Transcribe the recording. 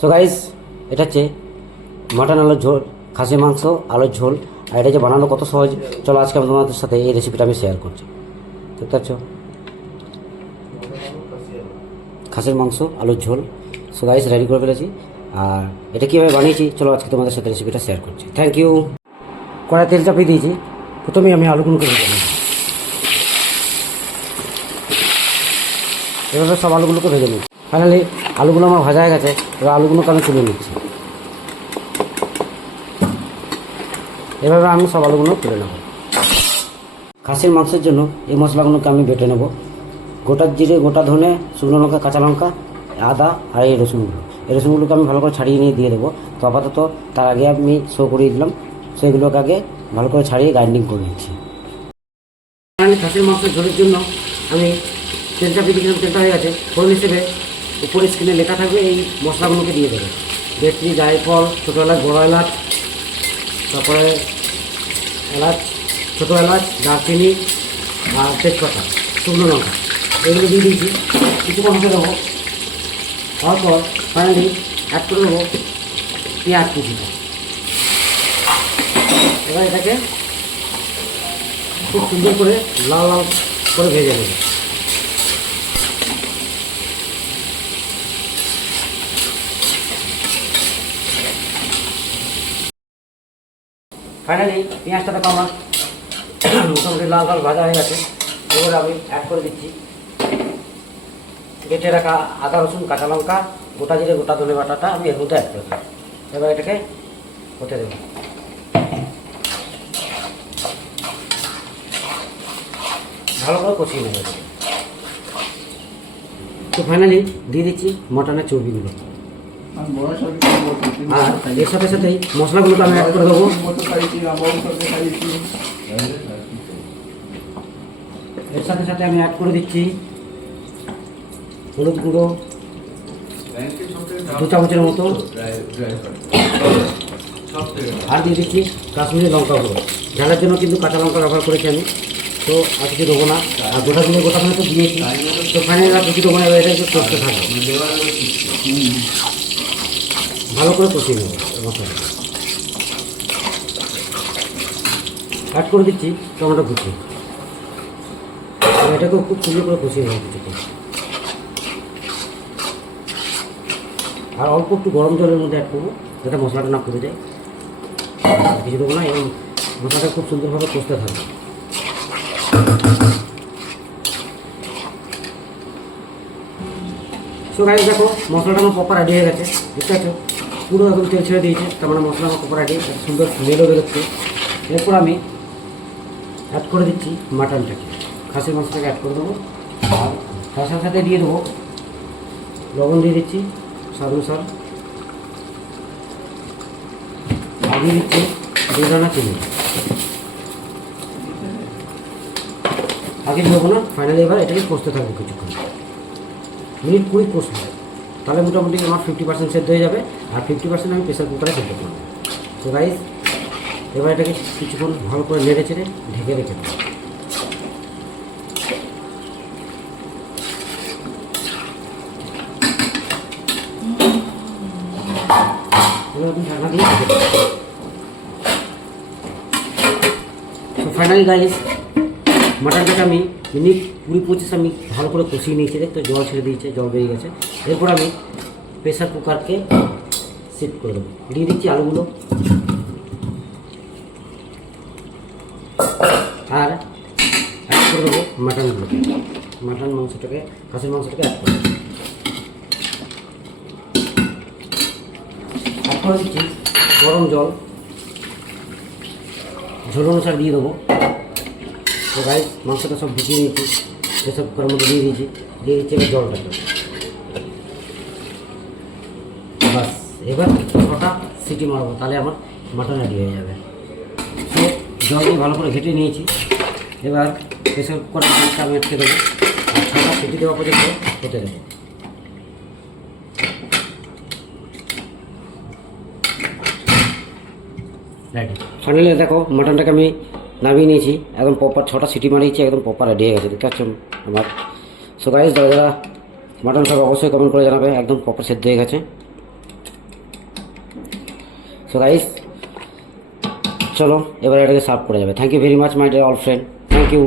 So guys, এটা হচ্ছে mutton আলুর ঝোল, খাসি মাংস আলুর ঝোল। আর এটা যে বানানো কত সহজ, চলো আজকে আমি তোমাদের সাথে এই রেসিপিটা আমি শেয়ার করছি। দেখতে পাচ্ছ খাসির মাংস আলুর ঝোল। সো গাইস, রেডি করে ফেলেছি। আর এটা কীভাবে বানিয়েছি চলো আজকে তোমাদের সাথে রেসিপিটা শেয়ার করছি। Thank you. কড়াই তেল চাপিয়ে দিয়েছি। প্রথমেই আমি আলুগুলোকে ভেজে নেব। এভাবে সব আলুগুলোকে ভেজে নিই। ফাইনালি আলুগুলো আমার ভাজা হয়ে গেছে। এবার আলুগুলোকে আমি তুলে নিচ্ছি। এভাবে আমি সব আলুগুলো তুলে নেব। খাসির মাংসের জন্য এই মশলাগুলোকে আমি বেটে নেব। গোটা জিরে, গোটা ধনে, শুকনো লঙ্কা, কাঁচা লঙ্কা, আদা আর এই রসুনগুলো। এই রসুনগুলোকে আমি ভালো করে ছাড়িয়ে নিয়ে দিয়ে দেবো। তো আপাতত তার আগে আমি শো করিয়ে দিলাম। সেগুলোকে আগে ভালো করে ছাড়িয়ে গ্রাইন্ডিং করে নিচ্ছি। খাসির মাংসের ঝোলের জন্য আমি তেল চাপিয়ে দিয়েছিলাম। তেলটা হয়ে গেছে। ফোড়ন হিসেবে উপরে স্ক্রিনে লেখা থাকবে, এই মশলাগুলোকে দিয়ে দেবে। বেটরি, জায়ফল, ছোটো এলাচ, বড় এলাচ, তারপরে এলাচ, ছোটো এলাচ, দারচিনি আর তেজপাতা, শুকনো লঙ্কা, এগুলো দিয়ে দিয়েছি। কিছুক্ষণ হতে দেবো। তারপর ফাইনালি অ্যাড করে দেবো পেঁয়াজ কুচিটা। এবার এটাকে খুব সুন্দর করে লাল লাল করে ভেজে নেব। ফাইনালি পেঁয়াজটা দেখো আমার মোটামুটি লাল লাল ভাজা হয়ে গেছে। এবার আমি অ্যাড করে দিচ্ছি বেটে রাখা আদা, রসুন, কাঁচা লঙ্কা, গোটা জিরে, গোটা ধনে বাটাটা আমি এর মধ্যে অ্যাড করে দেবো। এবার এটাকে হতে দেবো। ভালো করে কষিয়ে নেব। তো ফাইনালি দিয়ে দিচ্ছি মটনের চর্বিগুলো। আর এর সাথে সাথেই মশলাগুলোকে আমি অ্যাড করে দেবো। এর সাথে সাথে আমি অ্যাড করে দিচ্ছি হলুদ গুঁড়ো 2 চামচের মতো, আর দিয়ে দিচ্ছি কাশ্মীরি লঙ্কা গুঁড়ো। ঝালের জন্য কিন্তু কাঁচা লঙ্কা ব্যবহার করেছি আমি, তো আর কিছু দেবো না। আর গোটা দিলে গোটা তো দিয়েছি। তো ফাইনালি আর কিছু দেবো না। এটা একটু কষতে থাকবে, ভালো করে কষিয়ে নেবো মশলাটা। অ্যাড করে দিচ্ছি টমেটো কুচি। এটাকেও খুব সুন্দর করে কষিয়ে নেবো কিছুক্ষণ। আর অল্প একটু গরম জলের মধ্যে অ্যাড করবো যাতে মশলাটা না পুড়ে যায়। কিছু দেবো না, এবং মশলাটা খুব সুন্দরভাবে কষতে থাকবে। সো গাইস, দেখো মশলাটা আমার প্রপার রেডি হয়ে গেছে। বুঝতে পারছো, পুরো একদম তেল ছেড়ে দিয়েছে। তার মানে মশলা আমার প্রপার রেডি, সুন্দর স্মেলও বেরোচ্ছে। এরপর আমি অ্যাড করে দিচ্ছি মাটনটাকে, খাসির মাংসটাকে অ্যাড করে দেবো। আর তার সাথে সাথে দিয়ে দেবো লবণ, দিয়ে দিচ্ছি স্বাদ অনুসার, আর দিয়ে দিচ্ছি 2 দানা চিনি। আগে দেবো না। ফাইনালি এবার এটাকে কষতে থাকবো কিছুক্ষণ, মিনিট 20 কষবো। তাহলে মোটামুটি আমার 50% সেদ্ধ হয়ে যাবে। আর 50% আমি প্রেসার কুকারে সেদ্ধ করবো। তো গাইস, এবার এটাকে কিছুক্ষণ ভালো করে নেড়ে চেড়ে ঢেকে রেখে দেবো। ঢাকনা দিয়ে ঢেকে দেবো। তো ফাইনালি গাইস, মাটনটাকে আমি মিনিট 20-25 আমি ভালো করে কষিয়ে নিয়েছি। দেখতে জল ছেড়ে দিয়েছে, জল বেরিয়ে গেছে। এরপর আমি প্রেসার কুকারকে শিফট করে দেবো। দিয়ে দিচ্ছি আলুগুলো, আর অ্যাড করে দেবো মাটনগুলোকে। মাটন মাংসটাকে, খাসির মাংসটাকে অ্যাড করে দেবো। অ্যাড করে দিচ্ছি গরম জল, ঝোল অনুসার দিয়ে দেবো। তো গাইস, মাংসটা সব ঢুকিয়ে দিয়েছি, প্রেসার কুকারের মধ্যে দিয়ে দিচ্ছি এবার জলটাকে। বাস, এবার 6টা সিটি মারবো, তাহলে আমার মাটন রেডি হয়ে যাবে। তো জল দিয়ে ভালো করে ঘেটে নিয়েছি। এবার প্রেসার কুকারের মধ্যে আমি আটকে দেবো। আর 6টা সিটি দেওয়া পর্যন্ত হতে দেবো। রেডি। ফাইনালি দেখো মাটনটাকে আমি নামিয়ে নিয়েছি। একদম প্রপার 6টা সিটি মারিয়েছি, একদম প্রপার রেডি হয়ে গেছে। দেখতে পাচ্ছেন আমার। সো গাইস, যারা যারা মাটন খাবে অবশ্যই কমেন্ট করে জানাবে। একদম প্রপার সেদ্ধ হয়ে গেছে। সো গাইস চলো এবার এটাকে সার্ভ করা যাবে। Thank you very much my dear all friend, thank you.